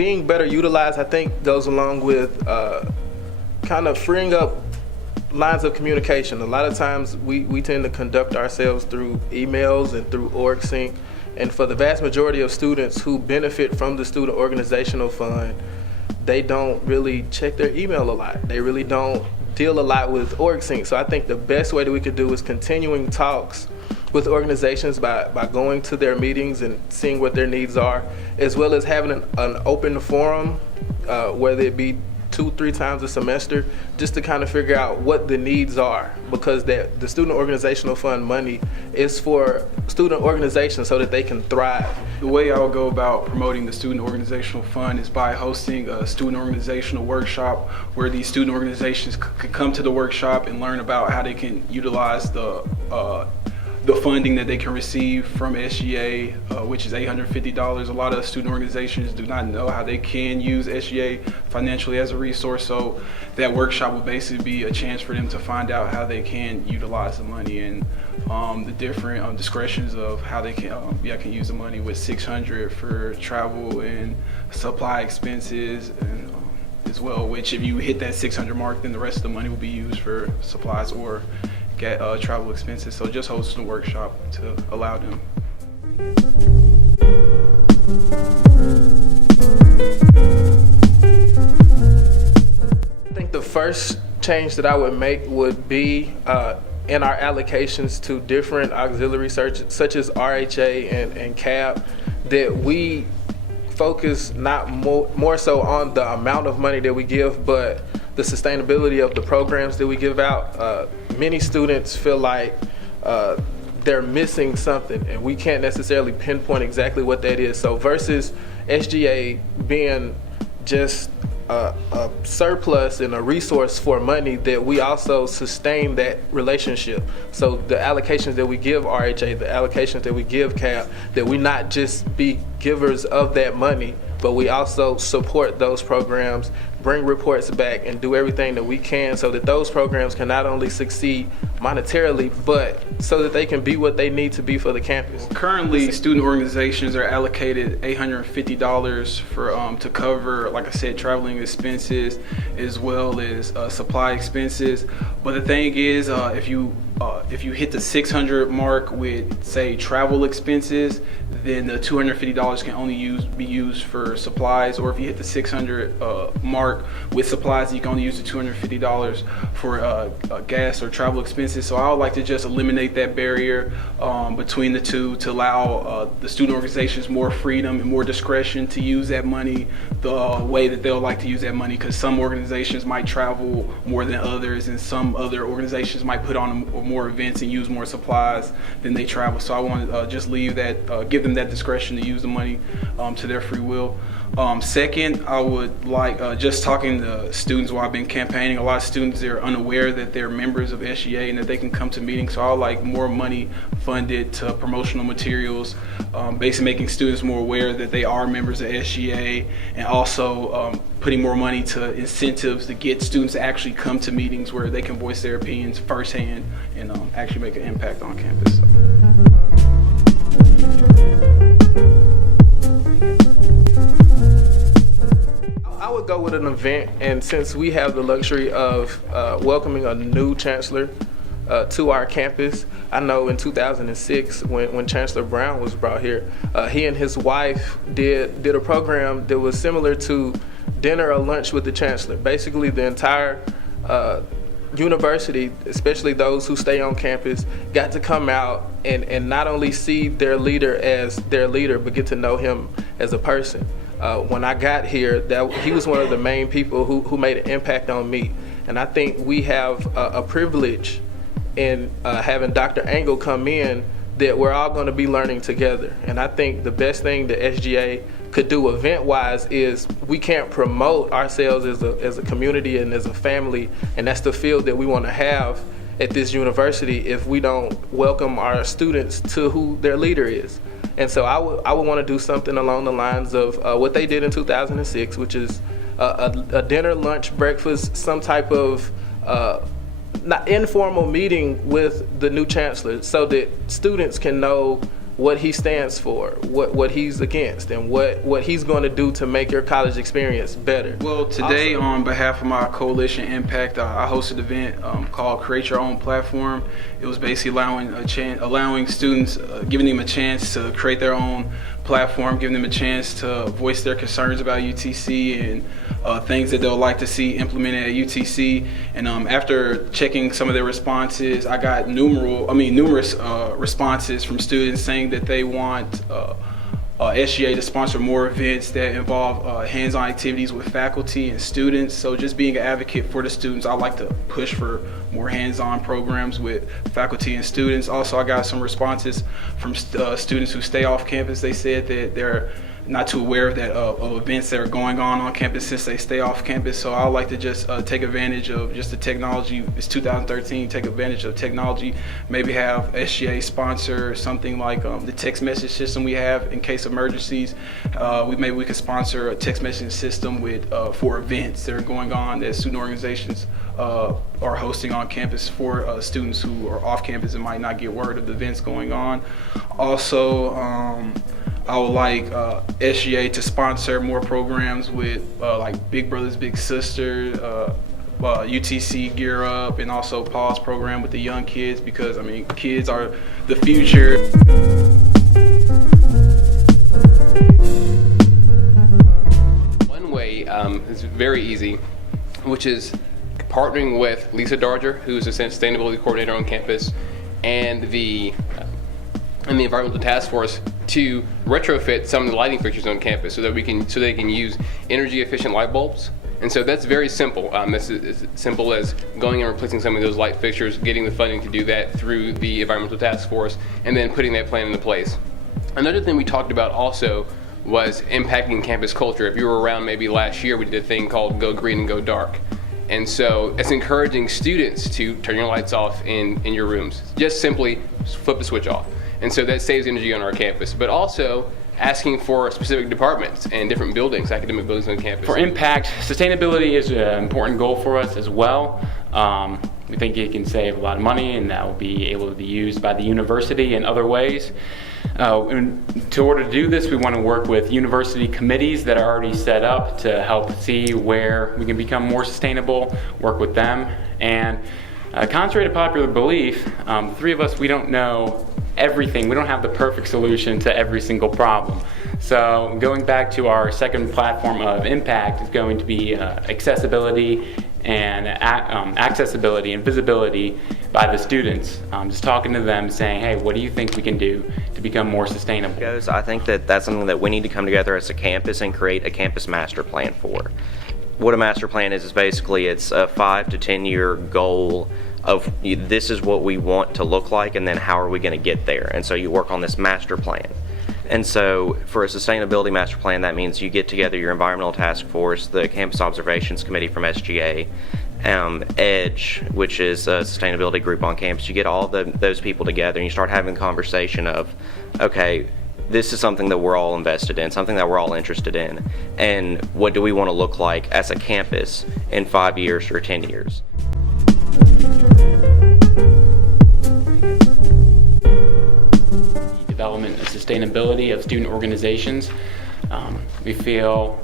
being better utilized, I think, goes along with kind of freeing up lines of communication. A lot of times we tend to conduct ourselves through emails and through OrgSync, and for the vast majority of students who benefit from the Student Organizational Fund, they don't really check their email a lot. They really don't deal a lot with OrgSync. So I think the best way that we could do is continuing talks with organizations by going to their meetings and seeing what their needs are, as well as having an open forum, whether it be 2-3 times a semester, just to kind of figure out what the needs are, because the Student Organizational Fund money is for student organizations so that they can thrive. The way I would go about promoting the Student Organizational Fund is by hosting a student organizational workshop where these student organizations could come to the workshop and learn about how they can utilize the funding that they can receive from SGA, which is $850. A lot of student organizations do not know how they can use SGA financially as a resource, so that workshop will basically be a chance for them to find out how they can utilize the money and the different discretions of how they can use the money, with $600 for travel and supply expenses, and as well, which if you hit that $600 mark, then the rest of the money will be used for supplies or travel expenses. So just hosting a workshop to allow them. I think the first change that I would make would be in our allocations to different auxiliary such as RHA and CAB, that we focus not more so on the amount of money that we give, but the sustainability of the programs that we give out. Many students feel like they're missing something, and we can't necessarily pinpoint exactly what that is. So versus SGA being just a surplus and a resource for money, that we also sustain that relationship. So the allocations that we give RHA, the allocations that we give CAP, that we not just be givers of that money, but we also support those programs, bring reports back, and do everything that we can so that those programs can not only succeed monetarily, but so that they can be what they need to be for the campus. Currently, student organizations are allocated $850 for to cover, like I said, traveling expenses as well as supply expenses. But the thing is, if you hit the 600 mark with, say, travel expenses, then the $250 can only be used for supplies. Or if you hit the 600 mark with supplies, you can only use the $250 for gas or travel expenses. So I would like to just eliminate that barrier between the two, to allow the student organizations more freedom and more discretion to use that money the way that they'll like to use that money, because some organizations might travel more than others, and some other organizations might put on more events and use more supplies than they travel. So I want to just leave that, give them that discretion to use the money to their free will. Second, I would like, just talking to students while I've been campaigning, a lot of students, they're unaware that they're members of SGA and that they can come to meetings. So I would like more money funded to promotional materials, basically making students more aware that they are members of SGA, and also putting more money to incentives to get students to actually come to meetings where they can voice their opinions firsthand and actually make an impact on campus. So. I would go with an event, and since we have the luxury of welcoming a new chancellor to our campus, I know in 2006 when Chancellor Brown was brought here, he and his wife did a program that was similar to dinner or lunch with the chancellor. Basically the entire university, especially those who stay on campus, got to come out and not only see their leader as their leader, but get to know him as a person. When I got here, he was one of the main people who made an impact on me. And I think we have a privilege in having Dr. Engel come in, that we're all going to be learning together. And I think the best thing that SGA could do event-wise is, we can't promote ourselves as a community and as a family, and that's the field that we want to have at this university, if we don't welcome our students to who their leader is. And so I would want to do something along the lines of what they did in 2006, which is a dinner, lunch, breakfast, some type of not informal meeting with the new chancellor, so that students can know what he stands for, what he's against, and what he's going to do to make your college experience better. Well, today on behalf of my coalition Impact, I hosted an event called Create Your Own Platform. It was basically allowing students, giving them a chance to create their own platform, giving them a chance to voice their concerns about UTC and things that they'll like to see implemented at UTC. And after checking some of their responses, I got numerous responses from students saying that they want SGA to sponsor more events that involve hands-on activities with faculty and students. So just being an advocate for the students, I like to push for more hands-on programs with faculty and students. Also, I got some responses from students who stay off campus. They said that they're not too aware of that of events that are going on campus since they stay off campus. So I like to just take advantage of just the technology. It's 2013, take advantage of technology. Maybe have SGA sponsor something like the text message system we have in case of emergencies. Maybe we could sponsor a text messaging system with for events that are going on that student organizations are hosting on campus for students who are off campus and might not get word of the events going on. Also, I would like SGA to sponsor more programs with like Big Brothers Big Sisters, UTC Gear Up, and also Pause program with the young kids, because I mean kids are the future. One way is very easy, which is partnering with Lisa Darger, who's a sustainability coordinator on campus, and the environmental task force to retrofit some of the lighting fixtures on campus so that they can use energy efficient light bulbs. And so that's very simple. That's as simple as going and replacing some of those light fixtures, getting the funding to do that through the environmental task force, and then putting that plan into place. Another thing we talked about also was impacting campus culture. If you were around maybe last year, we did a thing called Go Green and Go Dark. And so it's encouraging students to turn your lights off in your rooms. Just simply flip the switch off. And so that saves energy on our campus, but also asking for specific departments and different buildings, academic buildings on campus. For impact, sustainability is an important goal for us as well. We think it can save a lot of money, and that will be able to be used by the university in other ways. In order to do this, we want to work with university committees that are already set up to help see where we can become more sustainable, work with them. And contrary to popular belief, the three of us, we don't know everything. We don't have the perfect solution to every single problem. So going back to our second platform of impact is going to be accessibility and accessibility and visibility by the students. Just talking to them, saying, hey, what do you think we can do to become more sustainable? I think that that's something that we need to come together as a campus and create a campus master plan for. What a master plan is basically it's a 5 to 10 year goal of this is what we want to look like, and then how are we going to get there. And so you work on this master plan. And so for a sustainability master plan, that means you get together your environmental task force, the campus observations committee from SGA, EDGE, which is a sustainability group on campus. You get all those people together and you start having a conversation of, okay, this is something that we're all invested in, something that we're all interested in, and what do we want to look like as a campus in 5 years or 10 years. Development of sustainability of student organizations. We feel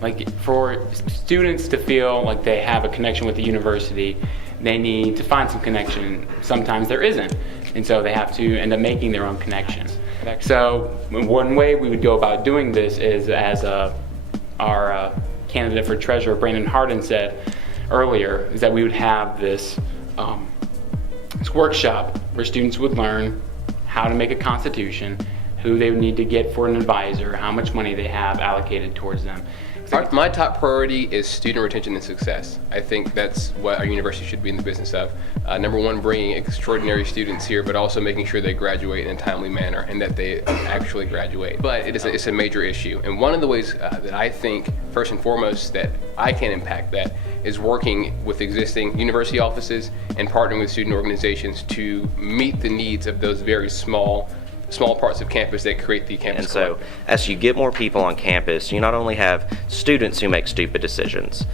like for students to feel like they have a connection with the university, they need to find some connection. Sometimes there isn't, and so they have to end up making their own connections. So one way we would go about doing this is, as our candidate for treasurer, Brandon Hardin, said earlier, is that we would have this workshop where students would learn how to make a constitution, who they would need to get for an advisor, how much money they have allocated towards them. My top priority is student retention and success. I think that's what our university should be in the business of. Number one, bringing extraordinary students here, but also making sure they graduate in a timely manner and that they actually graduate. But it's a major issue. And one of the ways that I think, first and foremost, that I can impact that is working with existing university offices and partnering with student organizations to meet the needs of those very small parts of campus that create the campus. And so as you get more people on campus, you not only have students who make stupid decisions,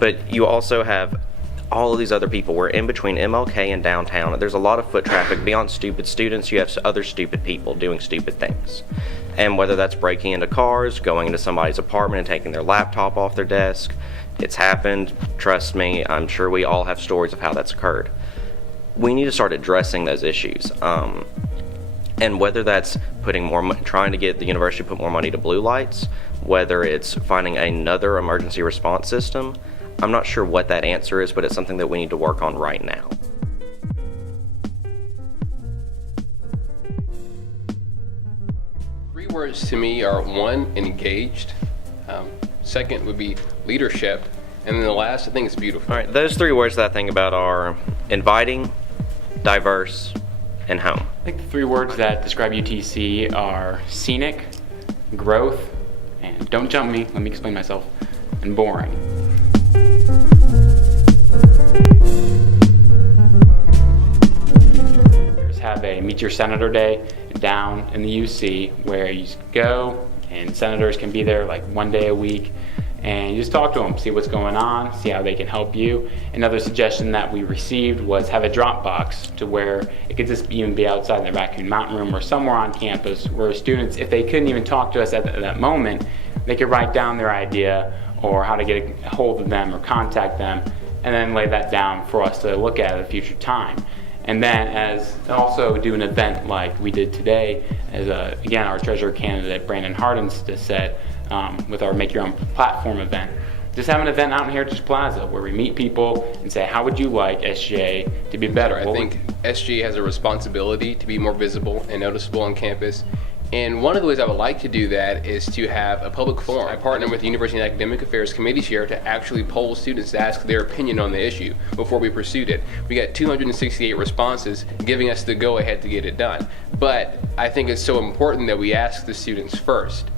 but you also have all of these other people. We're in between MLK and downtown. There's a lot of foot traffic. Beyond stupid students, you have other stupid people doing stupid things. And whether that's breaking into cars, going into somebody's apartment and taking their laptop off their desk, it's happened. Trust me, I'm sure we all have stories of how that's occurred. We need to start addressing those issues. And whether that's trying to get the university to put more money to blue lights, whether it's finding another emergency response system, I'm not sure what that answer is, but it's something that we need to work on right now. Three words to me are: one, engaged. Second would be leadership. And then the last, I think, is beautiful. All right, those three words that I think about are inviting, diverse, and home. I think the three words that describe UTC are scenic, growth, and don't jump me, let me explain myself, and boring. Have a Meet Your Senator Day down in the UC where you go and senators can be there like one day a week and you just talk to them, see what's going on, see how they can help you. Another suggestion that we received was have a drop box to where it could just even be outside in the Raccoon Mountain Room or somewhere on campus where students, if they couldn't even talk to us at that moment, they could write down their idea or how to get a hold of them or contact them and then lay that down for us to look at a future time. And then also do an event like we did today, as again our treasurer candidate Brandon Hardens just said with our Make Your Own Platform event. Just have an event out in Heritage Plaza where we meet people and say, how would you like SGA to be better? I think SGA has a responsibility to be more visible and noticeable on campus. And one of the ways I would like to do that is to have a public forum. I partner with the University Academic Affairs Committee Chair to actually poll students to ask their opinion on the issue before we pursued it. We got 268 responses giving us the go-ahead to get it done. But I think it's so important that we ask the students first,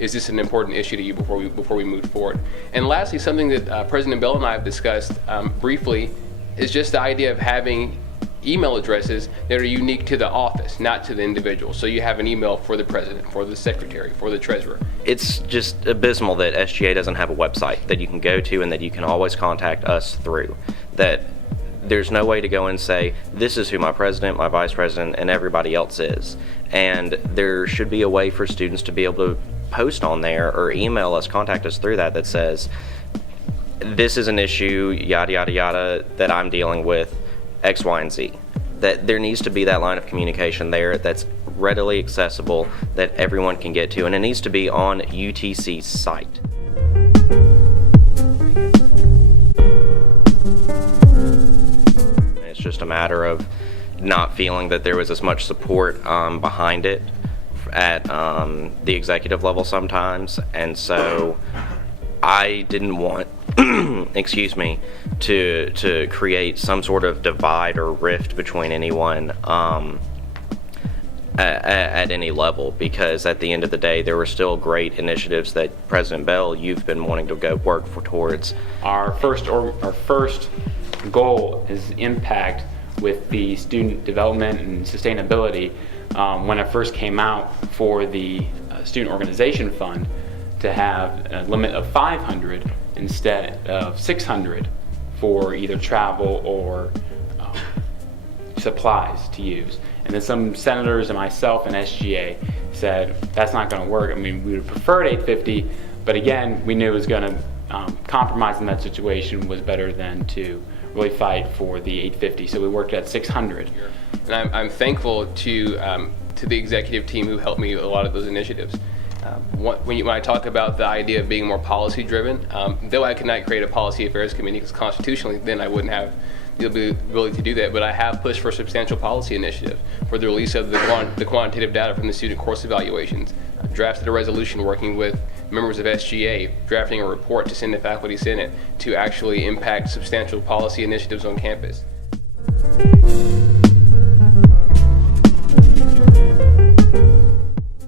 is this an important issue to you before we move forward? And lastly, something that President Bell and I have discussed briefly is just the idea of having email addresses that are unique to the office, not to the individual. So you have an email for the president, for the secretary, for the treasurer. It's just abysmal that SGA doesn't have a website that you can go to and that you can always contact us through. That there's no way to go and say, this is who my president, my vice president, and everybody else is. And there should be a way for students to be able to post on there or email us, contact us through that says, this is an issue, yada, yada, yada, that I'm dealing with, X, Y, and Z. That there needs to be that line of communication there that's readily accessible, that everyone can get to, and it needs to be on UTC's site. It's just a matter of not feeling that there was as much support behind it at the executive level sometimes, and so I didn't want excuse me, to create some sort of divide or rift between anyone at any level, because at the end of the day there were still great initiatives that President Bell, you've been wanting to go work towards. Our first goal is impact with the student development and sustainability. When I first came out for the Student Organization Fund, to have a limit of 500 instead of 600 for either travel or supplies to use. And then some senators and myself and SGA said that's not going to work. I mean, we would prefer 850, but again, we knew it was going to compromise in that situation was better than to really fight for the 850. So we worked at 600. And I'm thankful to the executive team who helped me with a lot of those initiatives. When I talk about the idea of being more policy driven, though I could not create a policy affairs committee because constitutionally then I wouldn't have the ability to do that, but I have pushed for substantial policy initiatives for the release of the quantitative data from the student course evaluations. I've drafted a resolution working with members of SGA, drafting a report to send to Faculty Senate to actually impact substantial policy initiatives on campus.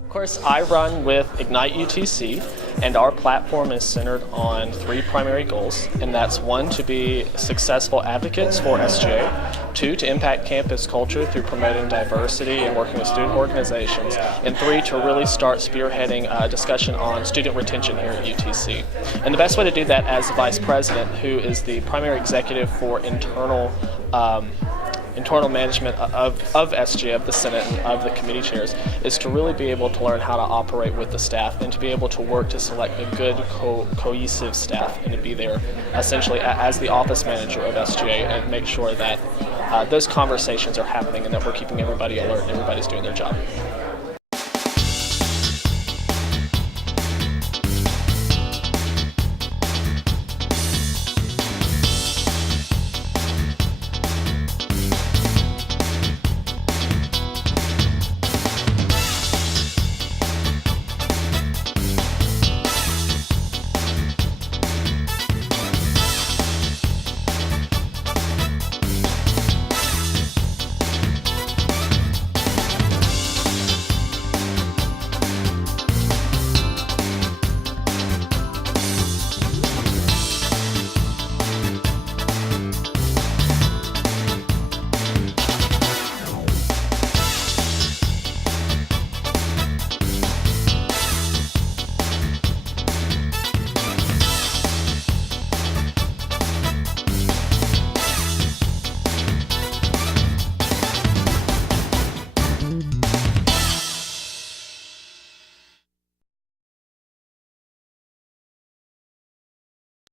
Of course, I run with Ignite UTC, and our platform is centered on 3 primary goals, and that's 1, to be successful advocates for SGA, 2, to impact campus culture through promoting diversity and working with student organizations, and 3, to really start spearheading a discussion on student retention here at UTC. And the best way to do that as the Vice President, who is the primary executive for internal management of SGA, of the Senate, and of the committee chairs, is to really be able to learn how to operate with the staff and to be able to work to select a good cohesive staff and to be there essentially as the office manager of SGA and make sure that those conversations are happening and that we're keeping everybody alert and everybody's doing their job.